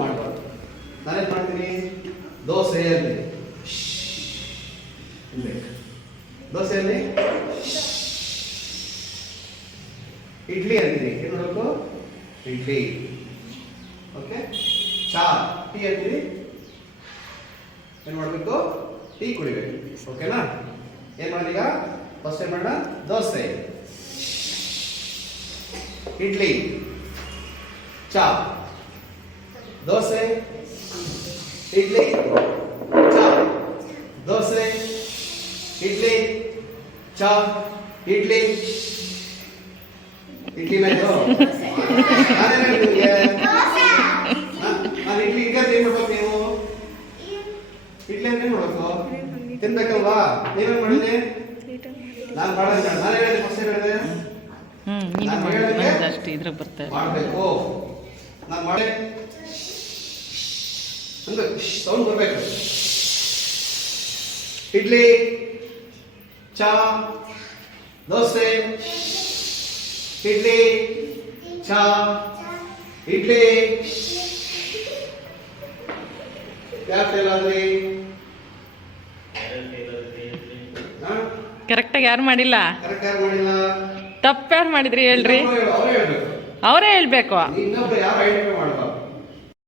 ಮಾಡಬಾರ್ದು. ನಾನೇನು ಮಾಡ್ತೀನಿ, ದೋಸೆಯಲ್ಲಿ ದೋಸೆಯಲ್ಲಿ ಇಡ್ಲಿ ಅಂತೀನಿ. ಏನು ಮಾಡಬೇಕು, ಇಡ್ಲಿ. ಓಕೆ. ಚಾ ಟೀ ಅಂತೀನಿ. ಏನು ಮಾಡಬೇಕು, ಟೀ ಕುಡಿಬೇಕು. ಓಕೆನಾ? ಏನು ಮಾಡಿ ಈಗ ಫಸ್ಟ್ ಏನು ಮಾಡೋಣ, ದೋಸೆ, ಇಡ್ಲಿ, ಚಾ, ದೋಸೆ, ಇಡ್ಲಿ, ಚಾ, ದೋಸೆ, ಇಡ್ಲಿ, ಚಾ, ಇಡ್ಲಿ. ಇಡ್ಲಿ ಬೇಕು. ನಾನೇನು ನಿಮಗೆ ನಾನು ಇಡ್ಲಿ ಈಗ ಏನು ಮಾಡ್ಬೇಕು, ನೀವು ಇಡ್ಲಿ ಅಂದ್ರೆ ಏನು ಮಾಡ್ಬೇಕು, ತಿನ್ಬೇಕಲ್ವಾ? ನೀವೇನು ಮಾಡಿದೆ, ನಾನು ಮಾಡಿದೆ. ನಾನು ಹೇಳಿದೆ ಫಸ್ಟ್ ಹೇಳಿದೆ ಅಷ್ಟು ಇದ್ರ ಬರ್ತಾರೆ ಮಾಡಬೇಕು. ನಾನು ಮಾಡಿ ಅಂದ್ರೆ ಸೌಂಡ್ ಬರಬೇಕು. ಇಡ್ಲಿ, ಚಾ, ದೋಸೆ, ಇಡ್ಲಿ, ಚಾ, ಇಡ್ಲಿ. ಯಾಕೆಲ್ಲಾದ್ರಿ ಕರೆಕ್ಟಾಗಿ ಯಾರು ಮಾಡಿಲ್ಲ, ಕರೆಕ್ಟ್ ಯಾರು ಮಾಡಿಲ್ಲ, ತಪ್ಪು ಯಾರು ಮಾಡಿದ್ರಿ ಹೇಳ್ರಿ, ಅವರೇ ಹೇಳ್ಬೇಕು. ಅವರೇ ಹೇಳ್ಬೇಕು. ಇನ್ನೊಬ್ರು ಯಾರು ಐಡೆಂಟಿಫೈ ಮಾಡಬಾರ್ದು.